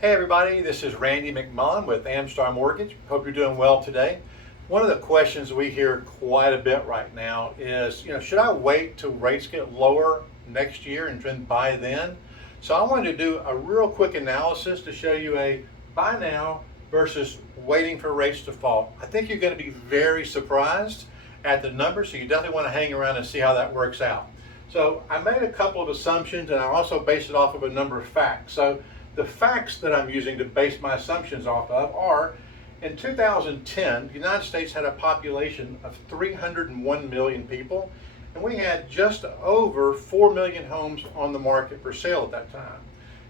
Hey everybody, this is Randy McMullen with Amstar Mortgage. Hope you're doing well today. One of the questions we hear quite a bit right now is, should I wait till rates get lower next year and then buy then? So I wanted to do a real quick analysis to show you a buy now versus waiting for rates to fall. I think you're going to be very surprised at the numbers, so you definitely want to hang around and see how that works out. So I made a couple of assumptions and I also based it off of a number of facts. So the facts that I'm using to base my assumptions off of are, in 2010, the United States had a population of 301 million people, and we had just over 4 million homes on the market for sale at that time.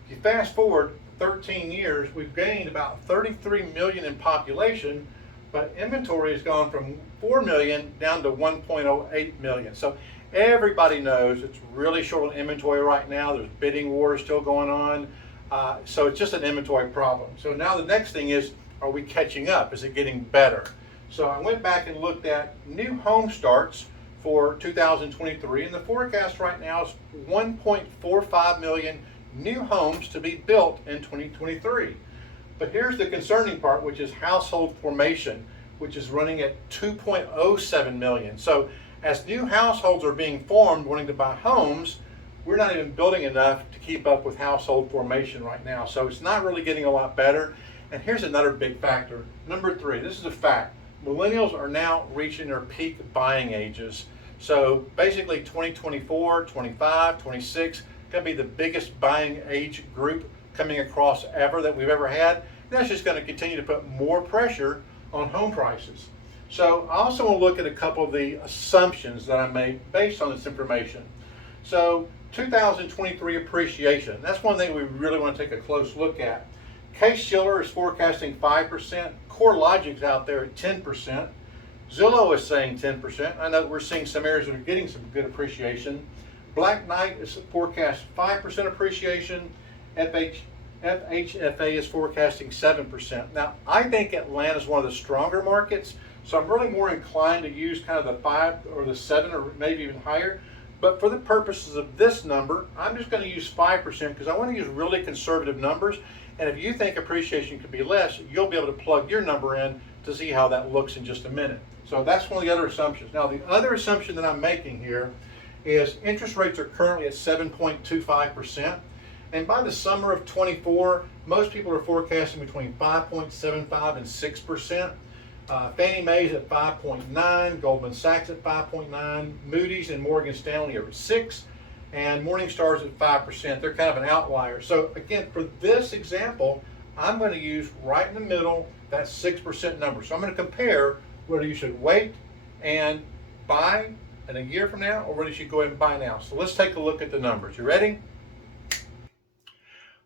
If you fast forward 13 years, we've gained about 33 million in population, but inventory has gone from 4 million down to 1.08 million. So everybody knows it's really short on inventory right now. There's bidding wars still going on. So it's just an inventory problem. So now the next thing is, are we catching up? Is it getting better? So I went back and looked at new home starts for 2023, and the forecast right now is 1.45 million new homes to be built in 2023. But here's the concerning part, which is household formation, which is running at 2.07 million. So as new households are being formed wanting to buy homes, we're not even building enough to keep up with household formation right now. So it's not really getting a lot better. And here's another big factor. Number 3, this is a fact. Millennials are now reaching their peak buying ages. So basically 2024, 25, 26, going to be the biggest buying age group coming across ever that we've ever had. And that's just going to continue to put more pressure on home prices. So I also want to look at a couple of the assumptions that I made based on this information. So 2023 appreciation, that's one thing we really want to take a close look at. Case-Shiller is forecasting 5%. CoreLogic's out there at 10%. Zillow is saying 10%. I know we're seeing some areas that are getting some good appreciation. Black Knight is forecast 5% appreciation. FHFA is forecasting 7%. Now, I think Atlanta is one of the stronger markets, so I'm really more inclined to use kind of the 5 or the 7 or maybe even higher. But for the purposes of this number, I'm just going to use 5% because I want to use really conservative numbers. And if you think appreciation could be less, you'll be able to plug your number in to see how that looks in just a minute. So that's one of the other assumptions. Now, the other assumption that I'm making here is interest rates are currently at 7.25%. And by the summer of 24, most people are forecasting between 5.75 and 6%. Fannie Mae's at 5.9, Goldman Sachs at 5.9, Moody's and Morgan Stanley are at 6, and Morningstar's at 5%. They're kind of an outlier. So again, for this example, I'm going to use right in the middle that 6% number. So I'm going to compare whether you should wait and buy in a year from now or whether you should go ahead and buy now. So let's take a look at the numbers. You ready?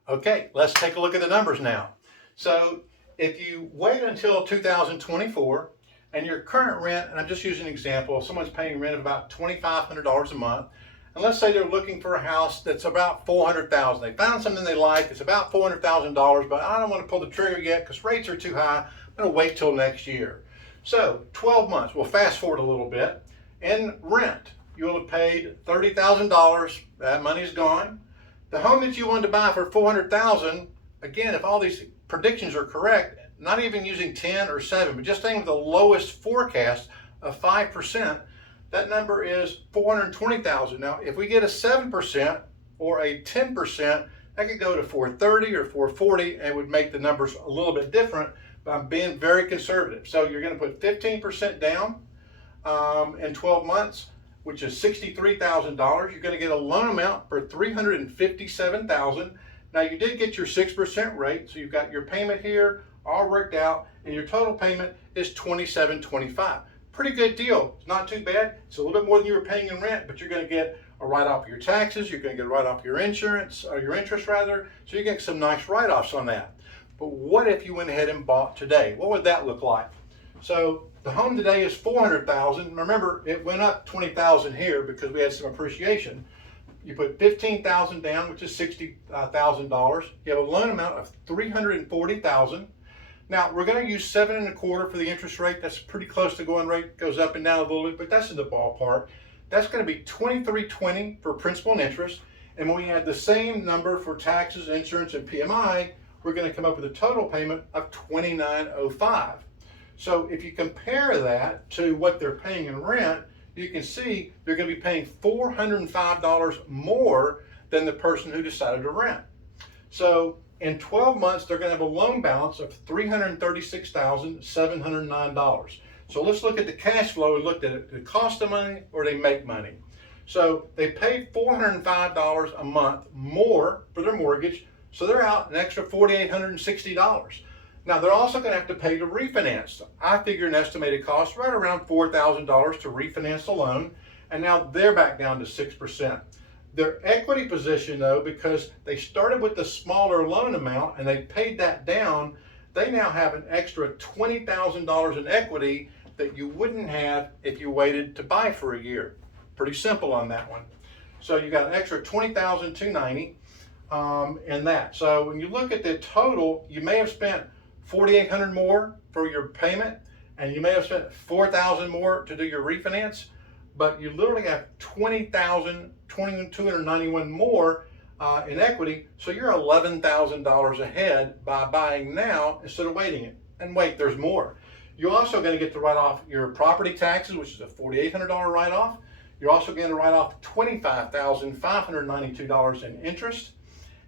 Okay, let's take a look at the numbers now. So if you wait until 2024 and your current rent, and I'm just using an example, if someone's paying rent of about $2,500 a month, and let's say they're looking for a house that's about $400,000. They found something they like, it's about $400,000, but I don't want to pull the trigger yet because rates are too high. I'm going to wait till next year. So 12 months, we'll fast forward a little bit. In rent, you'll have paid $30,000. That money's gone. The home that you wanted to buy for $400,000, again, if all these predictions are correct, not even using 10 or 7, but just staying with the lowest forecast of 5%, that number is $420,000. Now, if we get a 7% or a 10%, that could go to $430 or $440 and would make the numbers a little bit different, but I'm being very conservative. So you're going to put 15% down in 12 months, which is $63,000. You're going to get a loan amount for $357,000. Now you did get your 6% rate, so you've got your payment here all worked out, and your total payment is $27.25. Pretty good deal. It's not too bad. It's a little bit more than you were paying in rent, but you're going to get a write-off of your taxes. You're going to get a write-off of your insurance, or your interest rather. So you get some nice write-offs on that. But what if you went ahead and bought today? What would that look like? So the home today is $400,000. Remember, it went up $20,000 here because we had some appreciation. You put $15,000 down, which is $60,000. You have a loan amount of $340,000. Now we're going to use 7.25 for the interest rate. That's pretty close to going rate. Goes up and down a little bit, but that's in the ballpark. That's going to be $23.20 for principal and interest. And when we add the same number for taxes, insurance, and PMI, we're going to come up with a total payment of $29.05. So if you compare that to what they're paying in rent, you can see they're going to be paying $405 more than the person who decided to rent. So in 12 months, they're going to have a loan balance of $336,709. So let's look at the cash flow and look at it. Did it cost them money or they make money? So they paid $405 a month more for their mortgage, so they're out an extra $4,860. Now they're also going to have to pay to refinance. I figure an estimated cost right around $4,000 to refinance the loan, and now they're back down to 6%. Their equity position though, because they started with the smaller loan amount and they paid that down, they now have an extra $20,000 in equity that you wouldn't have if you waited to buy for a year. Pretty simple on that one. So you got an extra $20,290 in that. So when you look at the total, you may have spent $4,800 more for your payment, and you may have spent $4,000 more to do your refinance, but you literally have $20,291 more in equity, so you're $11,000 ahead by buying now instead of waiting it. And wait, there's more. You're also going to get to write off your property taxes, which is a $4,800 write-off. You're also going to write off $25,592 in interest.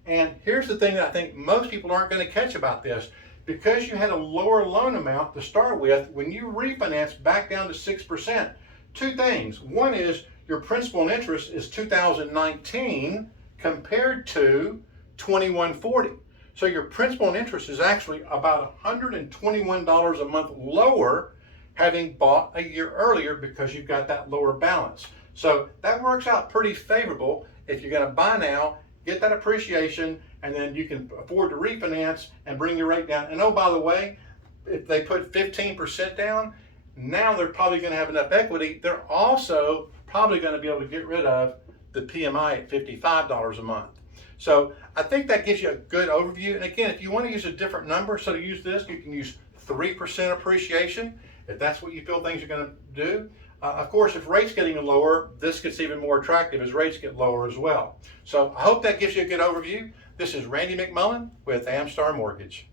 And here's the thing that I think most people aren't going to catch about this. Because you had a lower loan amount to start with, when you refinance back down to 6%, two things. One is your principal and interest is $2,019 compared to $2,140. So your principal and interest is actually about $121 a month lower having bought a year earlier because you've got that lower balance. So that works out pretty favorable if you're going to buy now, get that appreciation, and then you can afford to refinance and bring your rate down. And oh, by the way, if they put 15% down, now they're probably going to have enough equity. They're also probably going to be able to get rid of the PMI at $55 a month. So I think that gives you a good overview. And again, if you want to use a different number, so to use this, you can use 3% appreciation if that's what you feel things are going to do. Of course, if rates getting lower, this gets even more attractive as rates get lower as well. So I hope that gives you a good overview. This is Randy McMullen with Amstar Mortgage.